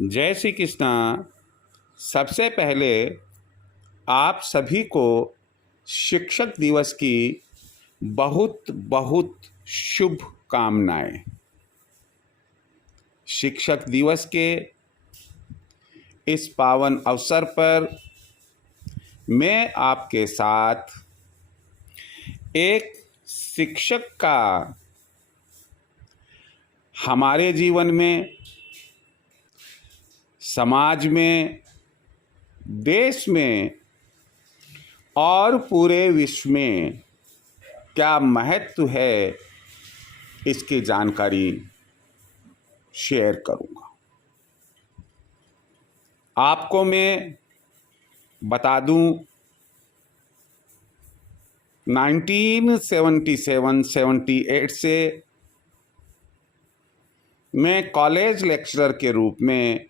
जय श्री कृष्णा। सबसे पहले आप सभी को शिक्षक दिवस की बहुत बहुत शुभकामनाएं। शिक्षक दिवस के इस पावन अवसर पर मैं आपके साथ एक शिक्षक का हमारे जीवन में, समाज में, देश में और पूरे विश्व में क्या महत्व है, इसकी जानकारी शेयर करूंगा। आपको मैं बता दूं, 1977-78 से मैं कॉलेज लेक्चरर के रूप में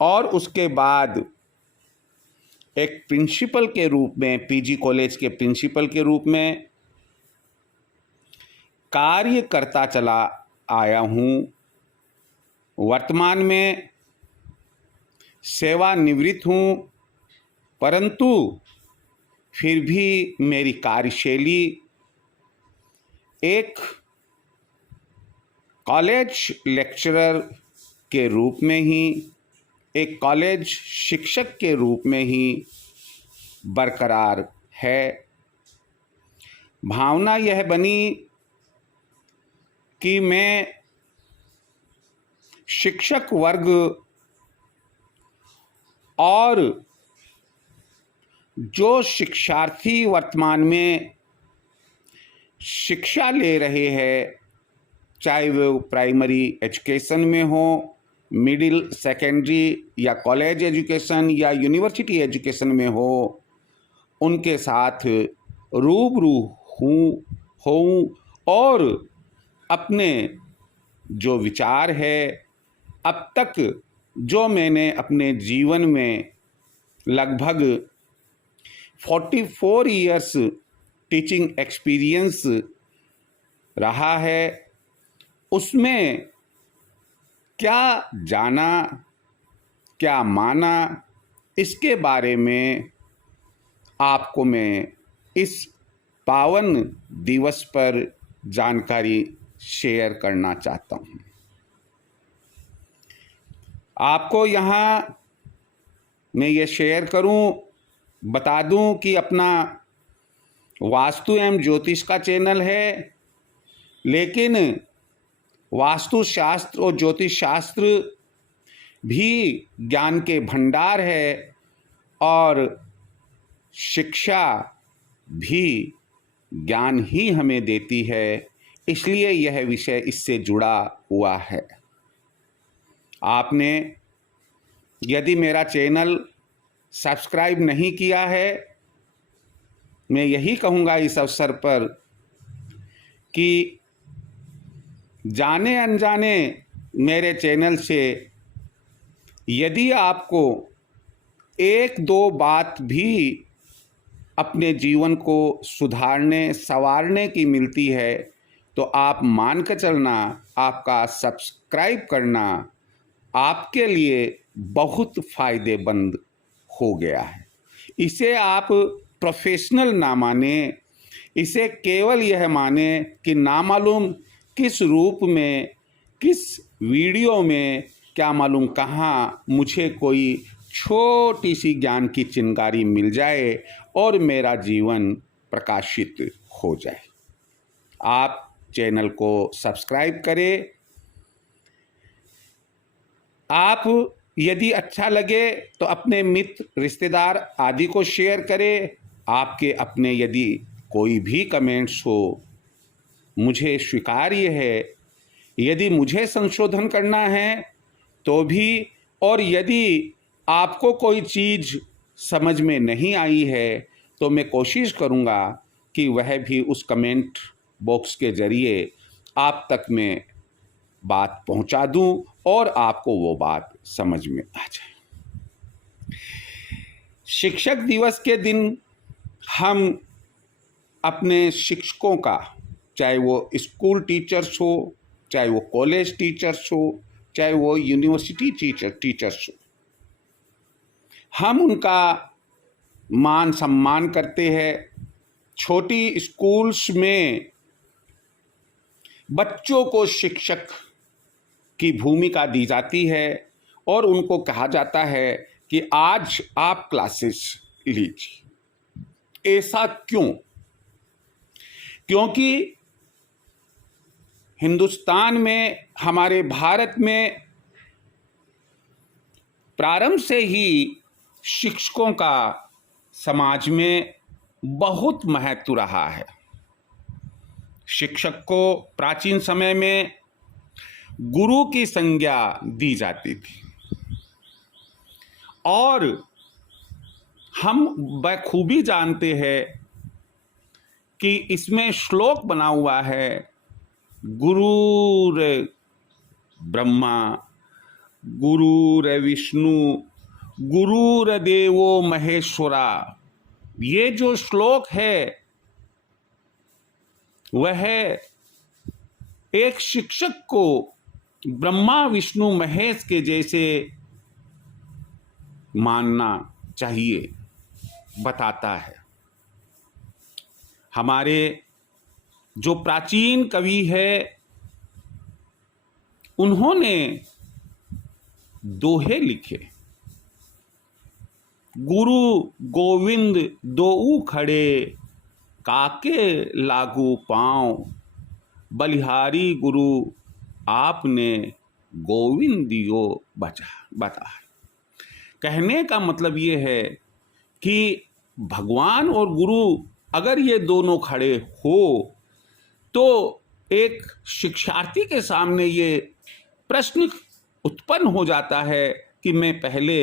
और उसके बाद एक प्रिंसिपल के रूप में, पीजी कॉलेज के प्रिंसिपल के रूप में कार्य करता चला आया हूँ। वर्तमान में सेवानिवृत्त हूँ, परंतु फिर भी मेरी कार्यशैली एक कॉलेज लेक्चरर के रूप में ही, एक कॉलेज शिक्षक के रूप में ही बरकरार है। भावना यह बनी कि मैं शिक्षक वर्ग और जो शिक्षार्थी वर्तमान में शिक्षा ले रहे हैं, चाहे वो प्राइमरी एजुकेशन में हो, मिडिल, सेकेंडरी या कॉलेज एजुकेशन या यूनिवर्सिटी एजुकेशन में हो, उनके साथ रूबरू हूँ और अपने जो विचार है, अब तक जो मैंने अपने जीवन में लगभग 44 इयर्स टीचिंग एक्सपीरियंस रहा है, उसमें क्या जाना, क्या माना, इसके बारे में आपको मैं इस पावन दिवस पर जानकारी शेयर करना चाहता हूँ। आपको यहाँ मैं ये शेयर करूँ, बता दूँ कि अपना वास्तु एवं ज्योतिष का चैनल है, लेकिन वास्तुशास्त्र और ज्योतिष शास्त्र भी ज्ञान के भंडार है और शिक्षा भी ज्ञान ही हमें देती है, इसलिए यह विषय इससे जुड़ा हुआ है। आपने यदि मेरा चैनल सब्सक्राइब नहीं किया है, मैं यही कहूँगा इस अवसर पर कि जाने अनजाने मेरे चैनल से यदि आपको एक दो बात भी अपने जीवन को सुधारने संवारने की मिलती है, तो आप मान कर चलना, आपका सब्सक्राइब करना आपके लिए बहुत फ़ायदेमंद हो गया है। इसे आप प्रोफेशनल ना माने, इसे केवल यह माने कि नामालूम किस रूप में, किस वीडियो में, क्या मालूम कहाँ मुझे कोई छोटी सी ज्ञान की चिंगारी मिल जाए और मेरा जीवन प्रकाशित हो जाए। आप चैनल को सब्सक्राइब करें। आप यदि अच्छा लगे तो अपने मित्र, रिश्तेदार आदि को शेयर करें। आपके अपने यदि कोई भी कमेंट्स हो, मुझे स्वीकार्य है। यदि मुझे संशोधन करना है तो भी, और यदि आपको कोई चीज़ समझ में नहीं आई है तो मैं कोशिश करूँगा कि वह भी उस कमेंट बॉक्स के ज़रिए आप तक मैं बात पहुँचा दूँ और आपको वो बात समझ में आ जाए। शिक्षक दिवस के दिन हम अपने शिक्षकों का, चाहे वो स्कूल टीचर्स हो, चाहे वो कॉलेज टीचर्स हो, चाहे वो यूनिवर्सिटी टीचर्स हो, हम उनका मान सम्मान करते हैं। छोटी स्कूल्स में बच्चों को शिक्षक की भूमिका दी जाती है और उनको कहा जाता है कि आज आप क्लासेस लीजिए। ऐसा क्यों? क्योंकि हिंदुस्तान में, हमारे भारत में प्रारंभ से ही शिक्षकों का समाज में बहुत महत्व रहा है। शिक्षक को प्राचीन समय में गुरु की संज्ञा दी जाती थी और हम बखूबी जानते हैं कि इसमें श्लोक बना हुआ है, गुरुर ब्रह्मा गुरुर विष्णु गुरुर्देवो महेश्वरा। ये जो श्लोक है वह एक शिक्षक को ब्रह्मा विष्णु महेश के जैसे मानना चाहिए, बताता है। हमारे जो प्राचीन कवि है उन्होंने दोहे लिखे, गुरु गोविंद दोऊ खड़े काके लागू पांव, बलिहारी गुरु आपने गोविंद दियो बता। कहने का मतलब ये है कि भगवान और गुरु अगर ये दोनों खड़े हो तो एक शिक्षार्थी के सामने ये प्रश्न उत्पन्न हो जाता है कि मैं पहले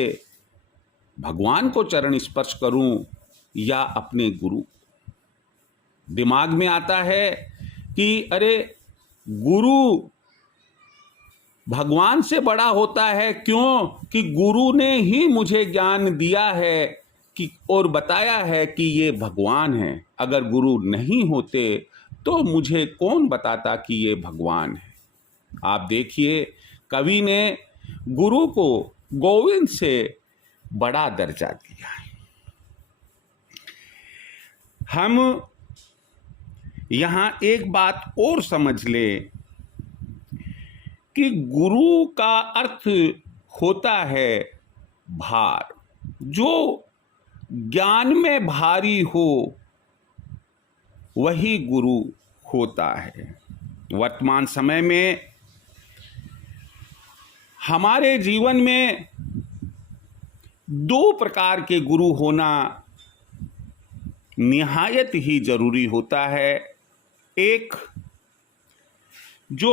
भगवान को चरण स्पर्श करूं या अपने गुरु। दिमाग में आता है कि अरे गुरु भगवान से बड़ा होता है, क्यों कि गुरु ने ही मुझे ज्ञान दिया है कि और बताया है कि ये भगवान है। अगर गुरु नहीं होते तो मुझे कौन बताता कि ये भगवान है। आप देखिए, कवि ने गुरु को गोविंद से बड़ा दर्जा दिया है। हम यहां एक बात और समझ ले कि गुरु का अर्थ होता है भार। जो ज्ञान में भारी हो वही गुरु होता है। वर्तमान समय में हमारे जीवन में दो प्रकार के गुरु होना निहायत ही जरूरी होता है। एक जो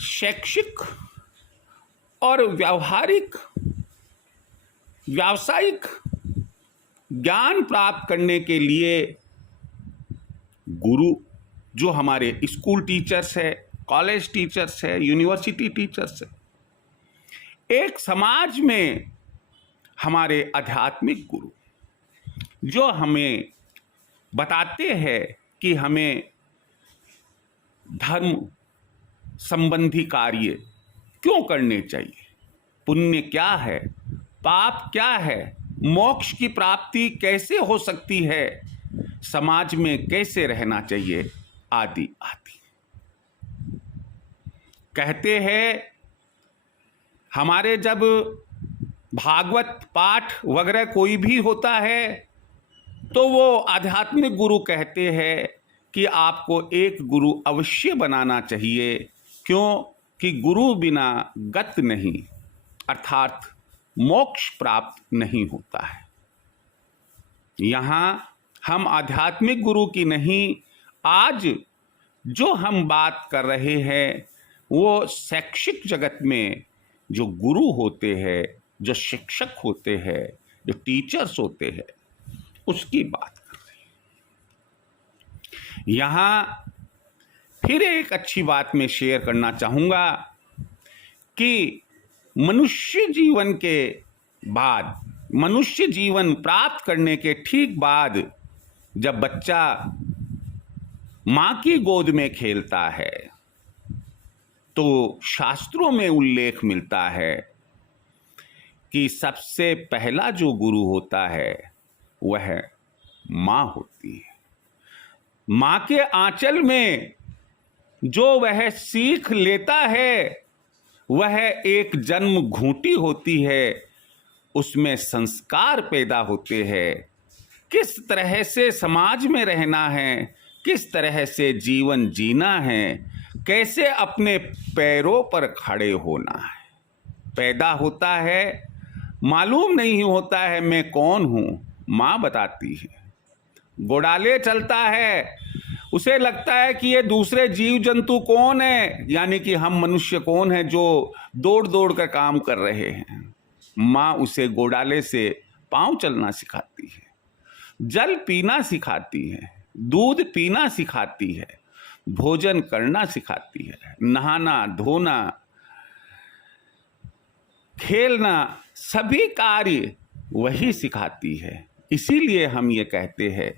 शैक्षिक और व्यावसायिक ज्ञान प्राप्त करने के लिए गुरु, जो हमारे स्कूल टीचर्स है, कॉलेज टीचर्स है, यूनिवर्सिटी टीचर्स है। एक समाज में हमारे आध्यात्मिक गुरु जो हमें बताते हैं कि हमें धर्म संबंधी कार्य क्यों करने चाहिए, पुण्य क्या है, पाप क्या है, मोक्ष की प्राप्ति कैसे हो सकती है, समाज में कैसे रहना चाहिए, आदि आदि। कहते हैं हमारे जब भागवत पाठ वगैरह कोई भी होता है तो वो आध्यात्मिक गुरु कहते हैं कि आपको एक गुरु अवश्य बनाना चाहिए। क्यों कि गुरु बिना गत नहीं, अर्थात मोक्ष प्राप्त नहीं होता है। यहाँ हम आध्यात्मिक गुरु की नहीं, आज जो हम बात कर रहे हैं वो शैक्षिक जगत में जो गुरु होते हैं, जो शिक्षक होते हैं, जो टीचर्स होते हैं, उसकी बात कर रहे हैं। यहाँ फिर एक अच्छी बात मैं शेयर करना चाहूँगा कि मनुष्य जीवन के बाद, मनुष्य जीवन प्राप्त करने के ठीक बाद जब बच्चा माँ की गोद में खेलता है तो शास्त्रों में उल्लेख मिलता है कि सबसे पहला जो गुरु होता है वह माँ होती है। माँ के आंचल में जो वह सीख लेता है वह एक जन्म घूंटी होती है, उसमें संस्कार पैदा होते हैं। किस तरह से समाज में रहना है, किस तरह से जीवन जीना है, कैसे अपने पैरों पर खड़े होना है, पैदा होता है। मालूम नहीं होता है मैं कौन हूँ, माँ बताती है। घोड़ाले चलता है, उसे लगता है कि ये दूसरे जीव जंतु कौन है, यानी कि हम मनुष्य कौन है जो दौड़ दौड़ कर काम कर रहे हैं। माँ उसे घोड़ाले से पांव चलना सिखाती है, जल पीना सिखाती है, दूध पीना सिखाती है, भोजन करना सिखाती है, नहाना धोना खेलना सभी कार्य वही सिखाती है। इसीलिए हम ये कहते हैं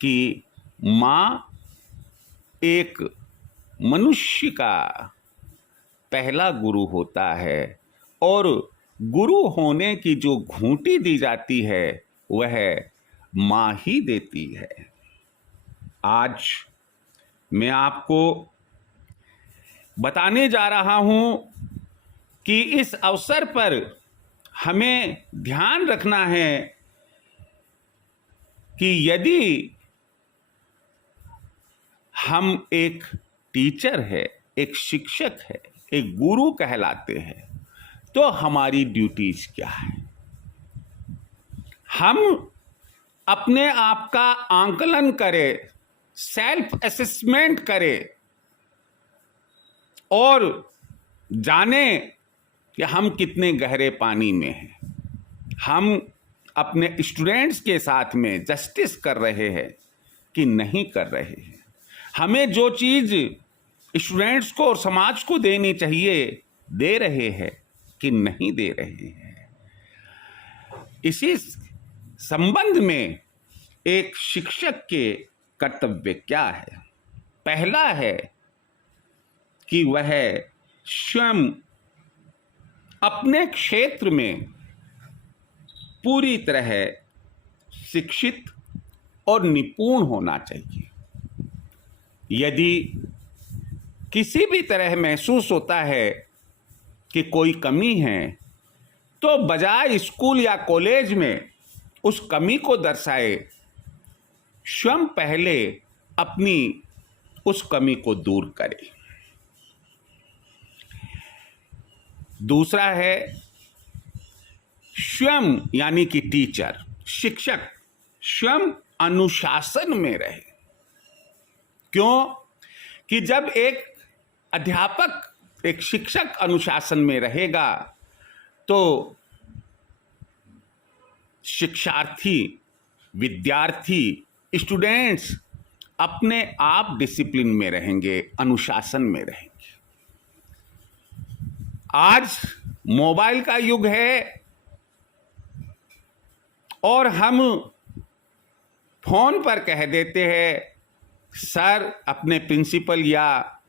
कि माँ एक मनुष्य का पहला गुरु होता है और गुरु होने की जो घूंटी दी जाती है वह माँ ही देती है। आज मैं आपको बताने जा रहा हूं कि इस अवसर पर हमें ध्यान रखना है कि यदि हम एक टीचर है, एक शिक्षक है, एक गुरु कहलाते हैं, तो हमारी ड्यूटीज क्या है। हम अपने आप का आंकलन करें, सेल्फ असेसमेंट करें और जाने कि हम कितने गहरे पानी में हैं। हम अपने स्टूडेंट्स के साथ में जस्टिस कर रहे हैं कि नहीं कर रहे हैं। हमें जो चीज़ स्टूडेंट्स को और समाज को देनी चाहिए दे रहे हैं कि नहीं दे रहे हैं। इसी संबंध में एक शिक्षक के कर्तव्य क्या है। पहला है कि वह स्वयं अपने क्षेत्र में पूरी तरह शिक्षित और निपुण होना चाहिए। यदि किसी भी तरह महसूस होता है कि कोई कमी है, तो बजाय स्कूल या कॉलेज में उस कमी को दर्शाए, स्वयं पहले अपनी उस कमी को दूर करे। दूसरा है स्वयं यानी कि टीचर, शिक्षक स्वयं अनुशासन में रहे। क्यों कि जब एक अध्यापक, एक शिक्षक अनुशासन में रहेगा तो शिक्षार्थी, विद्यार्थी, स्टूडेंट्स अपने आप डिसिप्लिन में रहेंगे, अनुशासन में रहेंगे। आज मोबाइल का युग है और हम फोन पर कह देते हैं सर अपने प्रिंसिपल या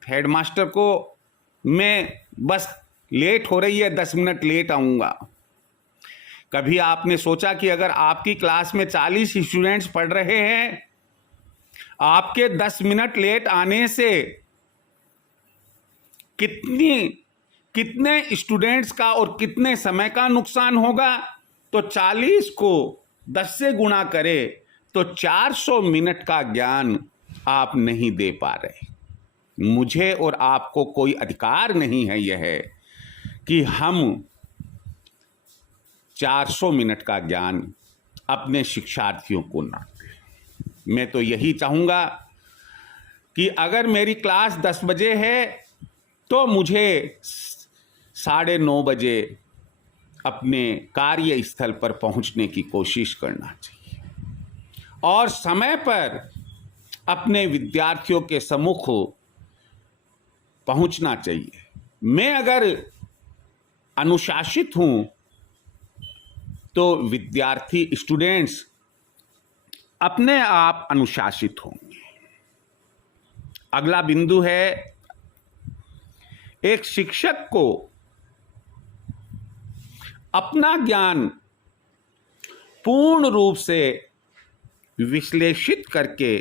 हेडमास्टर को मैं बस लेट हो रही है, 10 मिनट लेट आऊँगा। कभी आपने सोचा कि अगर आपकी क्लास में 40 स्टूडेंट्स पढ़ रहे हैं, आपके 10 मिनट लेट आने से कितने स्टूडेंट्स का और कितने समय का नुकसान होगा। तो 40 को 10 से गुणा करें तो 400 मिनट का ज्ञान आप नहीं दे पा रहे। मुझे और आपको कोई अधिकार नहीं है यह कि हम 400 मिनट का ज्ञान अपने शिक्षार्थियों को ना दें। मैं तो यही चाहूँगा कि अगर मेरी क्लास 10 बजे है तो मुझे 9:30 बजे अपने कार्यस्थल पर पहुंचने की कोशिश करना चाहिए और समय पर अपने विद्यार्थियों के सम्मुख पहुंचना चाहिए। मैं अगर अनुशासित हूं तो विद्यार्थी, स्टूडेंट्स अपने आप अनुशासित होंगे। अगला बिंदु है एक शिक्षक को अपना ज्ञान पूर्ण रूप से विश्लेषित करके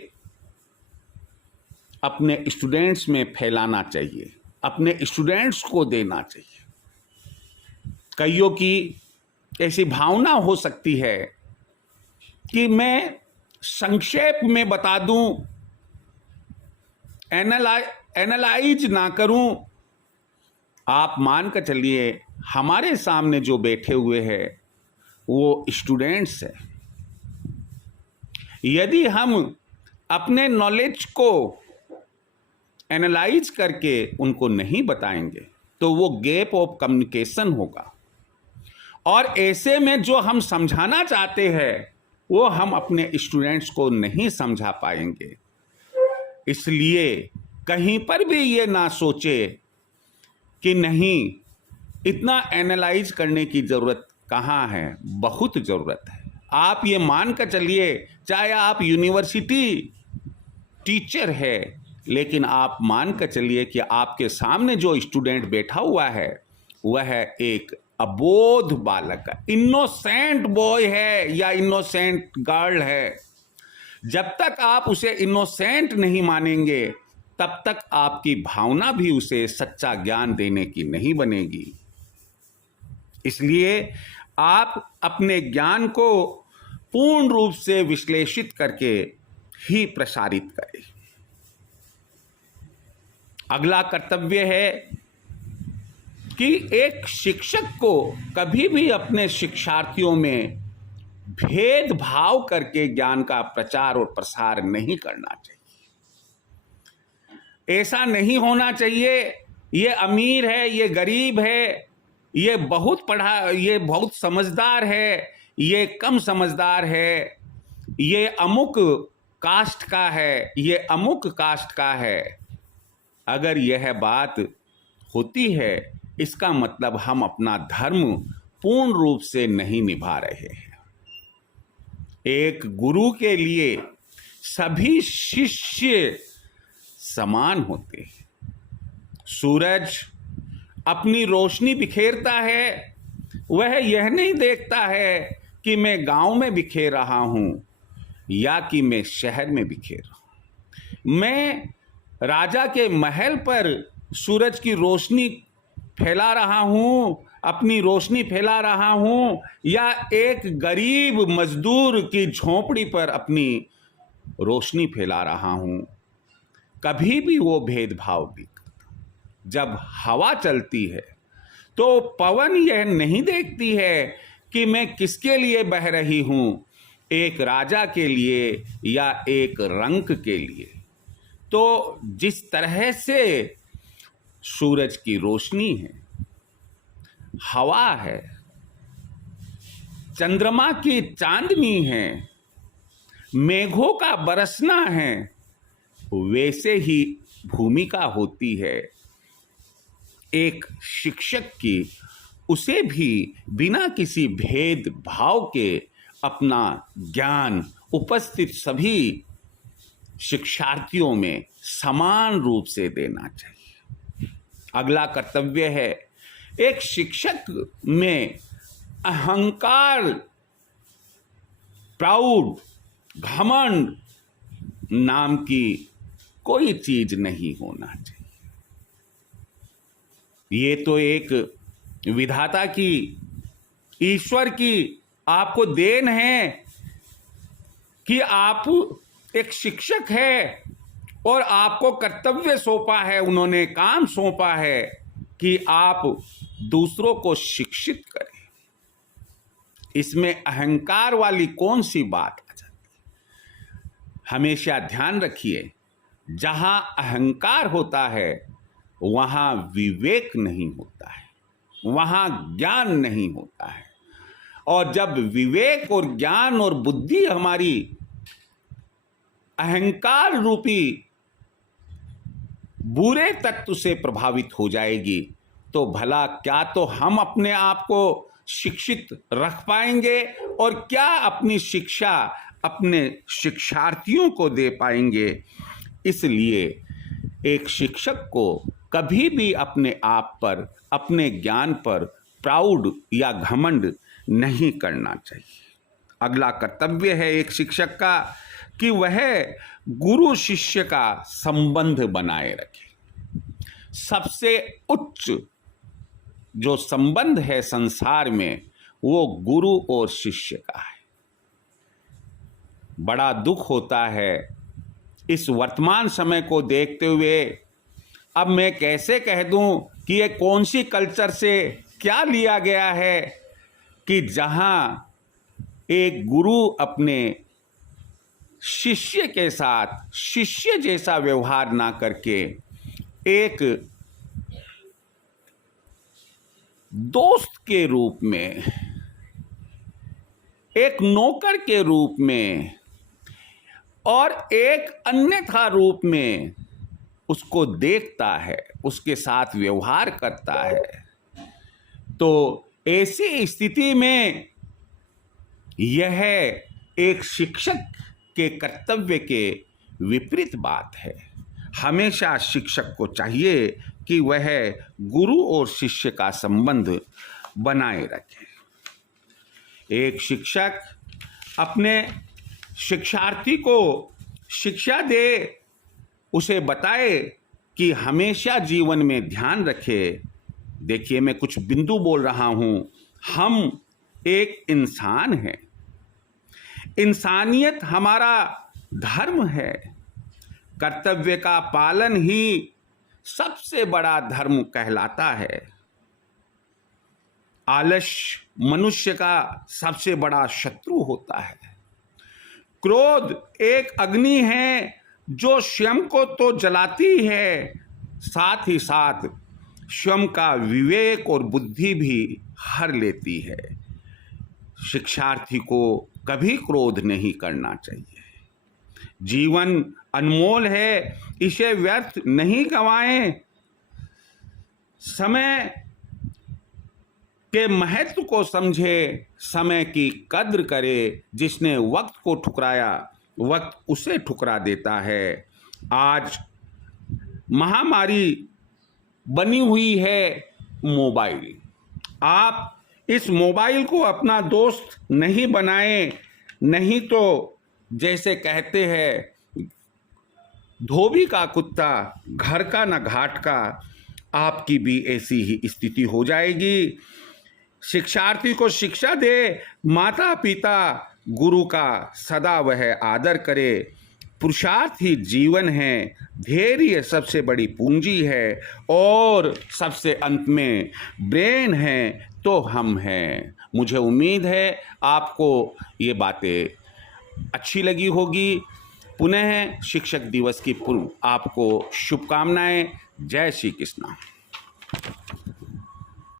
अपने स्टूडेंट्स में फैलाना चाहिए, अपने स्टूडेंट्स को देना चाहिए। कईयों की ऐसी भावना हो सकती है कि मैं संक्षेप में बता दूं, एनालाइज ना करूं। आप मान कर चलिए हमारे सामने जो बैठे हुए हैं वो स्टूडेंट्स हैं। यदि हम अपने नॉलेज को एनालाइज करके उनको नहीं बताएंगे तो वो गैप ऑफ कम्युनिकेशन होगा, और ऐसे में जो हम समझाना चाहते हैं वो हम अपने स्टूडेंट्स को नहीं समझा पाएंगे। इसलिए कहीं पर भी ये ना सोचे कि नहीं, इतना एनालाइज करने की ज़रूरत कहाँ है, बहुत ज़रूरत है। आप ये मान कर चलिए, चाहे आप यूनिवर्सिटी टीचर है, लेकिन आप मान कर चलिए कि आपके सामने जो स्टूडेंट बैठा हुआ है वह एक अबोध बालक है, इनोसेंट बॉय है या इनोसेंट गर्ल है। जब तक आप उसे इनोसेंट नहीं मानेंगे तब तक आपकी भावना भी उसे सच्चा ज्ञान देने की नहीं बनेगी। इसलिए आप अपने ज्ञान को पूर्ण रूप से विश्लेषित करके ही प्रसारित करें। अगला कर्तव्य है कि एक शिक्षक को कभी भी अपने शिक्षार्थियों में भेदभाव करके ज्ञान का प्रचार और प्रसार नहीं करना चाहिए। ऐसा नहीं होना चाहिए ये अमीर है, ये गरीब है, ये बहुत पढ़ा, ये बहुत समझदार है, ये कम समझदार है, ये अमुक कास्ट का है, ये अमुक कास्ट का है। अगर यह बात होती है इसका मतलब हम अपना धर्म पूर्ण रूप से नहीं निभा रहे हैं। एक गुरु के लिए सभी शिष्य समान होते हैं। सूरज अपनी रोशनी बिखेरता है, वह यह नहीं देखता है कि मैं गांव में बिखेर रहा हूं या कि मैं शहर में बिखेर रहा हूं। मैं राजा के महल पर सूरज की रोशनी फैला रहा हूं, अपनी रोशनी फैला रहा हूं, या एक गरीब मजदूर की झोंपड़ी पर अपनी रोशनी फैला रहा हूं। कभी भी वो भेदभाव नहीं करता। जब हवा चलती है तो पवन यह नहीं देखती है कि मैं किसके लिए बह रही हूं, एक राजा के लिए या एक रंक के लिए। तो जिस तरह से सूरज की रोशनी है, हवा है, चंद्रमा की चांदनी है, मेघों का बरसना है, वैसे ही भूमिका होती है एक शिक्षक की। उसे भी बिना किसी भेदभाव के अपना ज्ञान उपस्थित सभी शिक्षार्थियों में समान रूप से देना चाहिए। अगला कर्तव्य है, एक शिक्षक में अहंकार, प्राउड, घमंड नाम की कोई चीज नहीं होना चाहिए। ये तो एक विधाता की, ईश्वर की आपको देन है कि आप एक शिक्षक है और आपको कर्तव्य सौंपा है, उन्होंने काम सौंपा है कि आप दूसरों को शिक्षित करें। इसमें अहंकार वाली कौन सी बात आ जाती है? हमेशा ध्यान रखिए, जहां अहंकार होता है वहां विवेक नहीं होता है, वहां ज्ञान नहीं होता है। और जब विवेक और ज्ञान और बुद्धि हमारी अहंकार रूपी बुरे तत्व से प्रभावित हो जाएगी तो भला क्या तो हम अपने आप को शिक्षित रख पाएंगे और क्या अपनी शिक्षा अपने शिक्षार्थियों को दे पाएंगे। इसलिए एक शिक्षक को कभी भी अपने आप पर, अपने ज्ञान पर प्राउड या घमंड नहीं करना चाहिए। अगला कर्तव्य है एक शिक्षक का कि वह गुरु शिष्य का संबंध बनाए रखे। सबसे उच्च जो संबंध है संसार में वो गुरु और शिष्य का है। बड़ा दुख होता है इस वर्तमान समय को देखते हुए। अब मैं कैसे कह दूं कि ये कौन सी कल्चर से क्या लिया गया है कि जहां एक गुरु अपने शिष्य के साथ शिष्य जैसा व्यवहार ना करके एक दोस्त के रूप में, एक नौकर के रूप में और एक अन्यथा रूप में उसको देखता है, उसके साथ व्यवहार करता है, तो ऐसी स्थिति में यह एक शिक्षक के कर्तव्य के विपरीत बात है। हमेशा शिक्षक को चाहिए कि वह गुरु और शिष्य का संबंध बनाए रखे। एक शिक्षक अपने शिक्षार्थी को शिक्षा दे, उसे बताए कि हमेशा जीवन में ध्यान रखे। देखिए, मैं कुछ बिंदु बोल रहा हूं। हम एक इंसान हैं, इंसानियत हमारा धर्म है। कर्तव्य का पालन ही सबसे बड़ा धर्म कहलाता है। आलस्य मनुष्य का सबसे बड़ा शत्रु होता है। क्रोध एक अग्नि है जो स्वयं को तो जलाती है, साथ ही साथ स्वयं का विवेक और बुद्धि भी हर लेती है। शिक्षार्थी को कभी क्रोध नहीं करना चाहिए। जीवन अनमोल है, इसे व्यर्थ नहीं गंवाएं। समय के महत्व को समझे, समय की कद्र करे। जिसने वक्त को ठुकराया, वक्त उसे ठुकरा देता है। आज महामारी बनी हुई है मोबाइल। आप इस मोबाइल को अपना दोस्त नहीं बनाएं, नहीं तो जैसे कहते हैं धोबी का कुत्ता घर का न घाट का, आपकी भी ऐसी ही स्थिति हो जाएगी। शिक्षार्थी को शिक्षा दे, माता पिता गुरु का सदा वह आदर करे। पुरुषार्थ ही जीवन है, धैर्य सबसे बड़ी पूंजी है और सबसे अंत में ब्रेन है तो हम हैं। मुझे उम्मीद है आपको ये बातें अच्छी लगी होगी। पुनः शिक्षक दिवस की पूर्व आपको शुभकामनाएं। जय श्री कृष्ण।